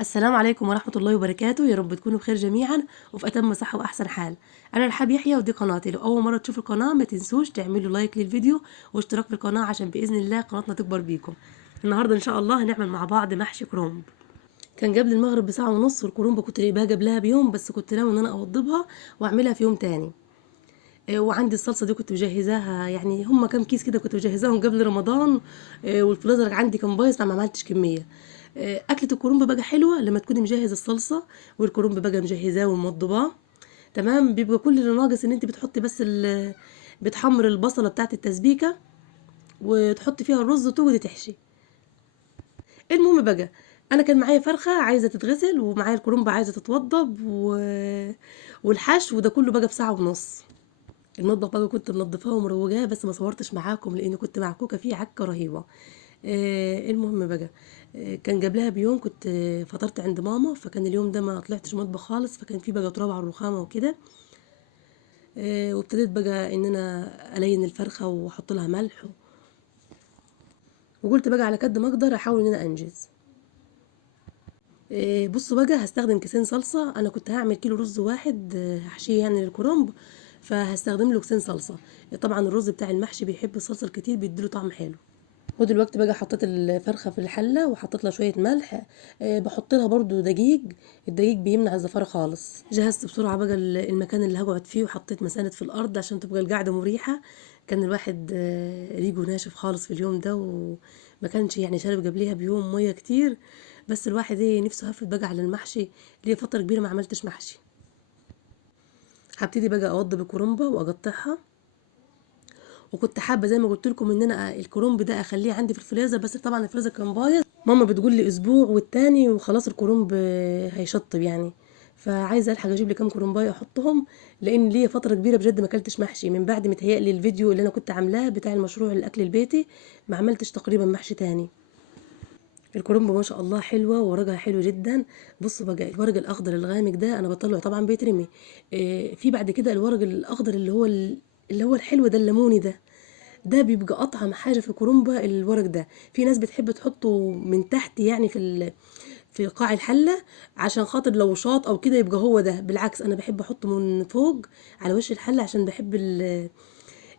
السلام عليكم ورحمة الله وبركاته، يا رب تكونوا بخير جميعا وفي أتم صحة وأحسن حال. أنا رحاب يحيى ودي قناتي. لو أول مرة تشوفوا القناة ما تنسوش تعملوا لايك للفيديو واشتراك في القناة عشان بإذن الله قناتنا تكبر بيكم. النهاردة إن شاء الله هنعمل مع بعض محشي كرنب. كان قبل المغرب بساعة ونص، والكرنب كنت جايباها قبلها بيوم، بس كنت ناوي إن أنا أوضبها وأعملها في يوم تاني. وعندي الصلصة دي كنت مجهزاها، يعني هما كام كيس كده كنت مجهزاهم قبل رمضان. والفريزر عندي كان بايظ فما عملتش كمية. أكلة الكرنب بقى حلوة لما تكوني مجهز الصلصة والكرنب بقى مجهزاه وموضباه. تمام، بيبقى كل اللي ناقص ان انت بتحطي بس بتحمر البصلة بتاعت التسبيكة وتحطي فيها الرز وتقعدي تحشي. المهم بقى، انا كان معايا فرخة عايزة تتغسل ومعايا الكرنب عايزة تتوضب والحشو ده كله بقى في ساعة ونص. المطبخ بقى كنت منضفاه ومروجاه، بس ما صورتش معاكم لاني كنت معكوكه فيه عكه رهيبه. المهم بقى، كان قبلها بيوم كنت فطرت عند ماما، فكان اليوم ده ما طلعتش مطبخ خالص، فكان في بقى تراب على الرخامه وكده. وابتديت بقى ان انا الين الفرخه واحط لها ملح، وقلت بقى على قد ما اقدر احاول ان انا انجز. بصوا بقى، هستخدم كيسين صلصة. انا كنت هعمل كيلو رز واحد هحشيه يعني للكرنب، فهستخدم له كيسين صلصة. طبعا الرز بتاع المحشي بيحب الصلصة الكتير، بيديله طعم حلو. ودلوقتي بقى حطيت الفرخة في الحلة وحطيت لها شوية ملح. بحط لها برضو دقيق. الدقيق بيمنع الزفارة خالص. جهزت بسرعة بقى المكان اللي هقعد فيه، وحطيت مساند في الأرض عشان تبقى القعدة مريحة. كان الواحد ريقه ناشف خالص في اليوم ده، وما كانش يعني شارب قبليها بيوم مية كتير. بس الواحد نفسه هفت بقى على المحشي. ليه فترة كبيرة ما عملتش محشي. هبتدي بقى اوضب الكرنبة واقطعها. وكنت حابه زي ما قلت لكم ان انا الكرنب ده اخليه عندي في الفريزر، بس طبعا الفريزر كان بايظ. ماما بتقول لي اسبوع والتاني وخلاص الكرنب هيشطب يعني. فعايزه الحق اجيب لي كام كرنبايه احطهم، لان ليا فتره كبيره بجد ما اكلتش محشي من بعد متهيألي الفيديو اللي انا كنت عاملاه بتاع المشروع الاكل البيتي. ما عملتش تقريبا محشي تاني. الكرنب ما شاء الله حلوه وورقها حلو جدا. بصوا بقى، الورق الاخضر الغامق ده انا بطلعه طبعا بيترمي. في بعد كده الورق الاخضر اللي هو الحلو ده، الليموني ده بيبقى اطعم حاجه في الكرنبه. الورق ده في ناس بتحب تحطه من تحت يعني في قاع الحله، عشان خاطر لو شاط او كده يبقى هو ده. بالعكس انا بحب احطه من فوق على وش الحله، عشان بحب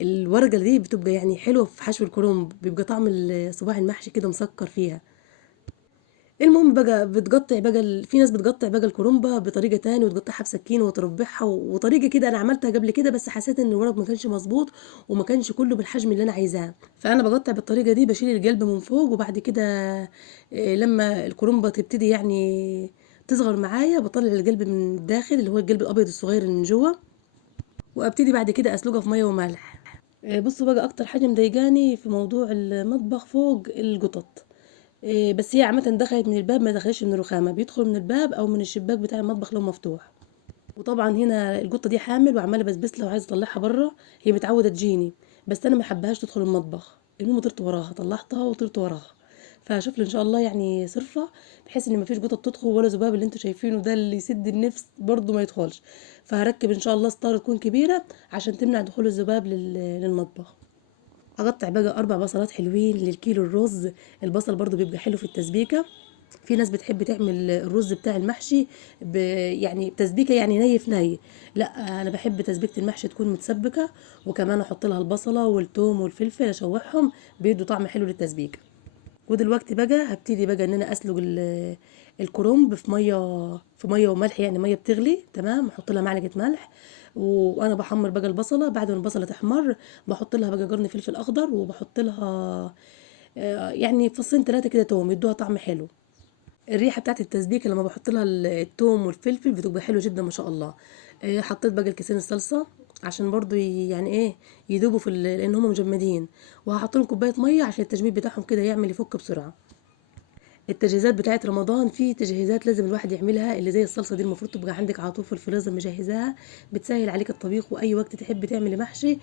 الورقه دي بتبقى يعني حلوه في حشو الكرنب، بيبقى طعم صباع المحشي كده مسكر فيها. المهم بقى بتقطع بقى في ناس بتقطع بقى الكرنبه بطريقه تاني وتقطعها بسكينه وتربعها وطريقه كده انا عملتها قبل كده، بس حسيت ان الورق ما كانش مظبوط وما كانش كله بالحجم اللي انا عايزاه. فانا بقطع بالطريقه دي، بشيل القلب من فوق، وبعد كده لما الكرنبه تبتدي يعني تصغر معايا بطلع القلب من الداخل اللي هو القلب الابيض الصغير اللي من جوه، وابتدي بعد كده اسلقها في ميه وملح. بصوا بقى، اكتر حاجه مضايقاني في موضوع المطبخ فوق القطط. بس هي عامة دخلت من الباب، ما دخلتش من الرخامة، بيدخل من الباب أو من الشباك بتاع المطبخ لو مفتوح. وطبعا هنا القطة دي حامل وعمالة بسبس لها وعايزة أطلعها بره. هي متعودة تجيني، بس أنا ما حبهاش تدخل المطبخ. المهم طرت وراها، طلعتها وطرت وراها. فهشوف لي إن شاء الله يعني صرفة، بحيث إن مفيش قطط تدخل ولا ذباب اللي انتوا شايفينه ده اللي يسد النفس برضه ما يدخلش. فهركب إن شاء الله ستارة تكون كبيرة عشان تمنع دخول الذباب للمطبخ. اقطع بقى 4 بصلات حلوين للكيلو الرز. البصل برضو بيبقى حلو في التسبيكه. في ناس بتحب تعمل الرز بتاع المحشي يعني تسبيكه، يعني ني في ني. لا، انا بحب تسبيكه المحشي تكون متسبكه، وكمان احط لها البصله والثوم والفلفل اشوحهم، بيدوا طعم حلو للتسبيكه. ودلوقتي بقى هبتدي بقى ان انا اسلق الكرنب في ميه وملح، يعني ميه بتغلي تمام، احط لها معلقه ملح. وانا بحمر بقى البصله. بعد ما البصله تحمر بحط لها بقى قرن فلفل اخضر، وبحط لها يعني فصين 3 كده توم يدوها طعم حلو. الريحه بتاعت التسبيكه لما بحط لها التوم والفلفل بتبقى حلوه جدا ما شاء الله. حطيت بقى الكيسين الصلصه عشان برضو يعني يدوبوا لان هم مجمدين. وهحط لهم كوبايه ميه عشان التجميد بتاعهم كده يعمل يفك بسرعه. التجهيزات بتاعت رمضان، في تجهيزات لازم الواحد يعملها، اللي زي الصلصه دي المفروض تبقى عندك على طول في الفريزر مجهزاها. بتسهل عليك الطبيخ، واي وقت تحبي تعملي محشي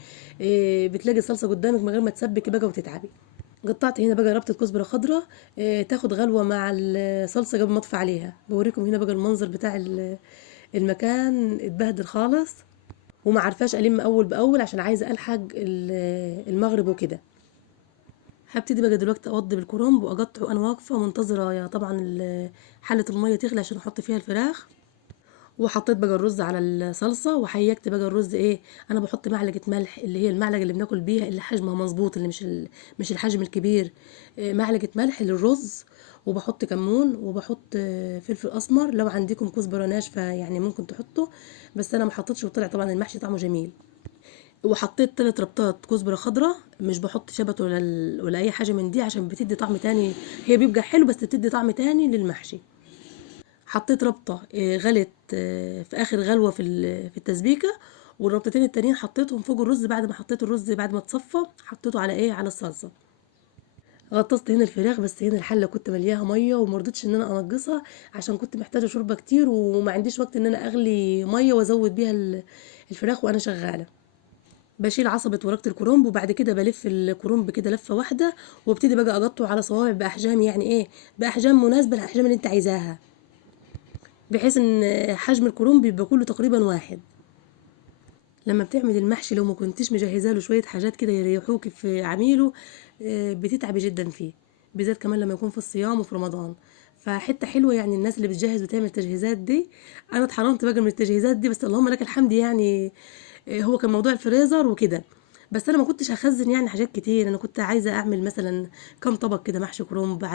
بتلاقي الصلصه قدامك من غير ما تسبكي بقى وتتعبي. قطعت هنا بقى ربطة كزبرة خضراء تاخد غلوة مع الصلصة قبل ما اطفي عليها. بوريكم هنا بقى المنظر بتاع المكان اتبهدل خالص، وما عرفاش الم اول باول عشان عايزة الحق المغرب وكده. هبتدي بقى دلوقتي اوضب الكرنب واقطعه، انا واقفه منتظره يا طبعا حله الميه تغلي عشان احط فيها الفراخ. وحطيت بقى الرز على الصلصه وحيكت بقى الرز ايه. انا بحط معلقه ملح، اللي هي المعلقه اللي بناكل بيها اللي حجمها مظبوط، اللي مش الحجم الكبير. معلقه ملح للرز. وبحط كمون وبحط فلفل اسمر، لو عندكم كزبره ناشفه يعني ممكن تحطه، بس انا ما حطيتش وطلع طبعا المحشي طعمه جميل. وحطيت 3 ربطات كزبره خضراء، مش بحط شبت ولا اي حاجه من دي عشان بتدي طعم تاني. هي بيبقى حلو بس بتدي طعم تاني للمحشي. حطيت ربطة غلت في آخر غلوة في التسبيكة. والربطتين التانيين حطيتهم فوق الرز، بعد ما حطيت الرز بعد ما اتصفى حطيته على ايه، على الصلصة. غطست هنا الفراخ، بس هنا الحلة كنت ملياها مية ومرضتش ان انا انقصها عشان كنت محتاجة شوربة كتير، وما عنديش وقت ان انا اغلي مية وازود بيها الفراخ وانا شغالة. بشيل عصبة ورقة الكرنب وبعد كده بلف الكرنب كده لفة واحدة، وابتدي بقى اقطعه على صوابع باحجام، يعني ايه، باحجام مناسبة للاحجام اللي انت عايزاها، بحيث ان حجم الكرنب بيبقى كله تقريبا واحد. لما بتعمل المحشي لو ما كنتش مجهزه له شويه حاجات كده يريحوك في عميله، بتتعبي جدا فيه، بالذات كمان لما يكون في الصيام وفي رمضان. فحته حلوه يعني الناس اللي بتجهز وتعمل تجهيزات دي. انا اتحرمت بقى من التجهيزات دي، بس اللهم لك الحمد يعني. هو كان موضوع الفريزر وكده، بس انا ما كنتش هخزن يعني حاجات كتير. انا كنت عايزه اعمل مثلا كام طبق كده محشي كرنب،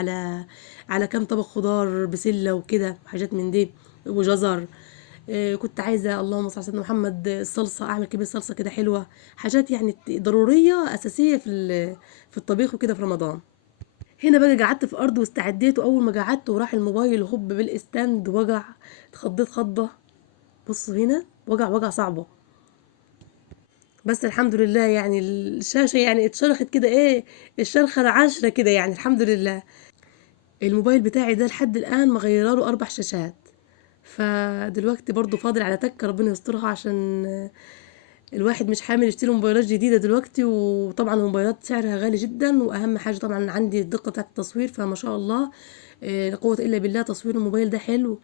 على كام طبق خضار بسله وكده حاجات من دي، وجزر. كنت عايزه اللهم صل على سيدنا محمد الصلصه، اعمل كميه صلصه كده حلوه، حاجات يعني ضروريه اساسيه في الطبيخ وكده في رمضان. هنا بقى قعدت في ارض واستعديت، واول ما قعدت وراح الموبايل هوب بالاستاند وجع، اتخضيت خضه. بصوا هنا وجع صعبه، بس الحمد لله يعني الشاشه يعني اتشرخت كده ايه، الشرخه العاشره كده يعني الحمد لله. الموبايل بتاعي ده لحد الان مغيره له 4 شاشات، فدلوقتي برضو فاضل على تكة ربنا يسترها، عشان الواحد مش حامل يشتري موبايلات جديدة دلوقتي، وطبعا الموبايلات سعرها غالي جدا، واهم حاجة طبعا عندي الدقة بتاعة التصوير، فما شاء الله لا قوة الا بالله تصوير الموبايل ده حلو.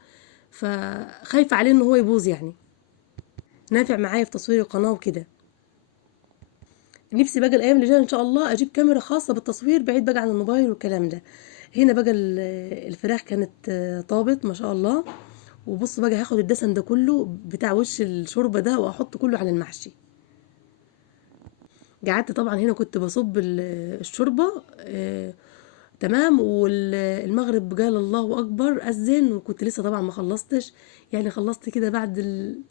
فخايفة عليه ان هو يبوظ يعني، نافع معايا في تصوير القناة وكده. نفسي بقى الايام اللي جايه ان شاء الله اجيب كاميرا خاصة بالتصوير بعيد بقى عن الموبايل والكلام ده. هنا بقى الفراخ كانت طابت ما شاء الله. وبص بقى هاخد الدسم ده كله بتاع وش الشوربة ده واحط كله على المحشي. قعدت طبعا هنا كنت بصب الشوربة تمام، والمغرب قال الله اكبر اذن، وكنت لسه طبعا ما خلصتش. يعني خلصت كده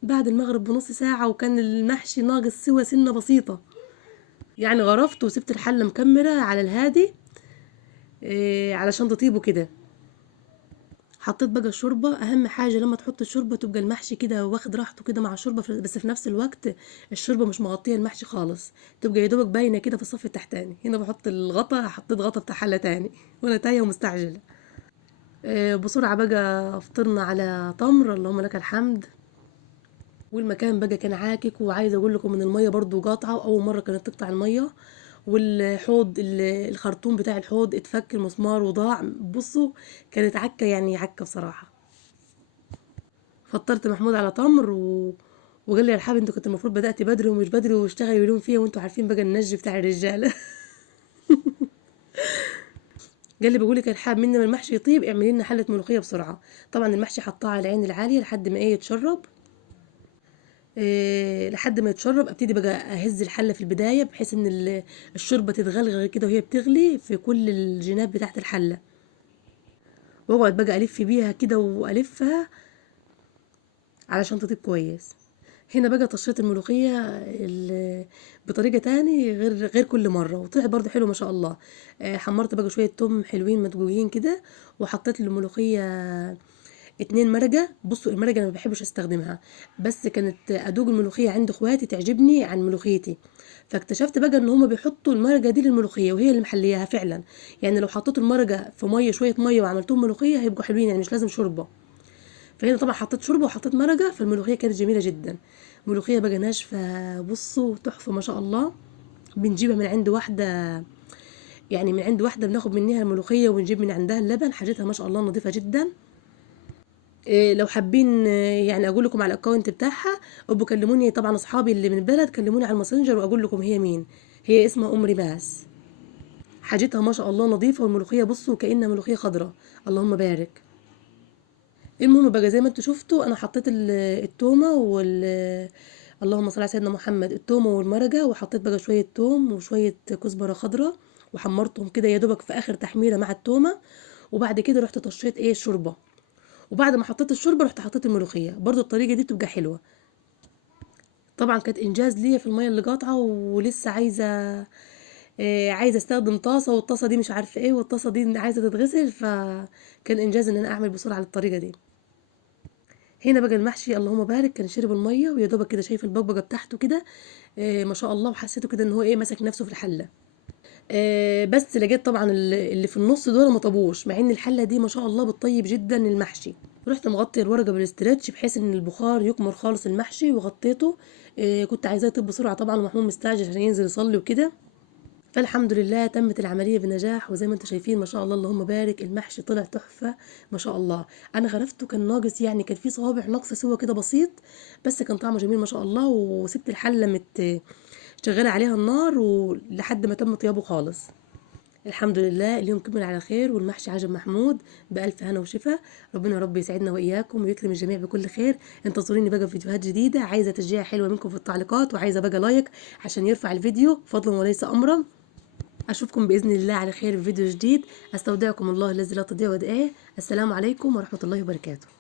بعد المغرب بنص ساعة، وكان المحشي ناقص سوى سنة بسيطة. يعني غرفت وسبت الحلة مكمرة على الهادي علشان تطيبه كده. حطيت بقى الشوربة، اهم حاجة لما تحط الشوربة تبقى المحشي كده واخد راحته كده مع الشوربة، بس في نفس الوقت الشوربة مش مغطية المحشي خالص، تبقى يا دوبك باينة كده في الصف التحتاني. هنا بحط الغطا، حطيت غطا بتاع حلة تاني وانا تايه ومستعجلة. بسرعة بقى فطرنا على تمر اللهم لك الحمد. والمكان بقى كان عاكك، وعايزة اقول لكم ان المية برضو قاطعة، واول مرة كانت تقطع المية. والحوض الخرطوم بتاع الحوض اتفك المسمار وضاع. بصوا كانت عكة يعني عكة بصراحة. فطرت محمود على تمر وقال لي يا رحاب انت كنت المفروض بدأت بدري ومش بدري واشتغل يلوم فيا، وانتوا عارفين بقى النج بتاع الرجاله. قال لي بقول لك يا رحاب من ما المحشي يطيب اعملي لنا حله ملوخيه بسرعه. طبعا المحشي حطاه على العين العاليه لحد ما ايه يتشرب. لحد ما يتشرب ابتدي بقى اهز الحله في البدايه، بحيث ان الشوربه تتغلغل كده وهي بتغلي في كل الجناب بتاعت الحله، واقعد بقى الف بيها كده والفها علشان تطيب كويس. هنا بقى طشيت الملوخية بطريقة تاني غير كل مرة، وطلع برضو حلو ما شاء الله. حمرت بقى شوية توم حلوين مدقوقين كده، وحطيت الملوخية 2 مرقة. بصوا المرقة انا ما بحبش استخدمها، بس كانت ادوق الملوخية عند اخواتي تعجبني عن ملوخيتي، فاكتشفت بقى ان هما بيحطوا المرقة دي للملوخية وهي اللي محلياها فعلا. يعني لو حطيت المرقة في مية شوية مية وعملتهم ملوخية هيبقوا حلوين، يعني مش لازم شوربة. فهنا طبعا حطيت شوربه وحطيت مرقه، فالملوخيه كانت جميله جدا. ملوخيه بقى ناشفه بصوا تحفه ما شاء الله. بنجيبها من عند واحده، يعني من عند واحده بناخد منها الملوخيه ونجيب من عندها اللبن، حاجتها ما شاء الله نظيفه جدا. إيه لو حابين يعني اقول لكم على الاكونت بتاعها، ابقوا كلموني طبعا اصحابي اللي من البلد، كلموني على الماسنجر واقول لكم هي مين. هي اسمها ام ريماس. حاجتها ما شاء الله نظيفه، والملوخيه بصوا كأنها ملوخيه خضراء. اللهم بارك. المهم بقى زي ما انتوا شفتوا انا حطيت التومه اللهم صل على سيدنا محمد، التومه والمرقه، وحطيت بقى شويه توم وشويه كزبره خضراء، وحمرتهم كده يا دوبك في اخر تحميره مع التومه. وبعد كده رحت طشيت ايه الشوربه، وبعد ما حطيت الشوربه رحت حطيت الملوخيه. برضو الطريقه دي بتبقى حلوه. طبعا كانت انجاز ليا في الميه اللي قاطعه، ولسه عايزه استخدم طاسه، والطاسه دي مش عارفه ايه، والطاسه دي عايزه تتغسل، فكان انجاز ان انا اعمل بسرعه على الطريقه دي. هنا بقى المحشي اللهم بارك كان شرب الميه، ويا دوبك كده شايف البقبقه بتاعته كده. ما شاء الله، وحسيته كده ان هو ايه ماسك نفسه في الحله. بس لقيت طبعا اللي في النص دول ما طابوش، مع ان الحله دي ما شاء الله بتطيب جدا المحشي. رحت مغطي الورقه بالاسترتش بحيث ان البخار يكمر خالص المحشي، وغطيته. كنت عايزاه يطيب بسرعه طبعا، ومحمود مستعجل عشان ينزل يصلي وكده. فالحمد لله تمت العمليه بنجاح، وزي ما انتم شايفين ما شاء الله اللهم بارك المحشي طلع تحفه. ما شاء الله. انا غرفته كان ناقص، يعني كان في صوابع ناقصه سوا كده بسيط، بس كان طعمه جميل ما شاء الله. وسبت الحله شغاله عليها النار ولحد ما تم طيابه خالص. الحمد لله اليوم كمل على خير، والمحشي عجب محمود بألف هنا وشفا. ربنا يا رب يسعدنا وإياكم ويكرم الجميع بكل خير. انتظروني بقى في فيديوهات جديدة. عايزة تشجيع حلوة منكم في التعليقات، وعايزة بقى لايك عشان يرفع الفيديو فضلا وليس أمرا. أشوفكم بإذن الله على خير في فيديو جديد. أستودعكم الله الذي لا تضيع ودائعه. السلام عليكم ورحمة الله وبركاته.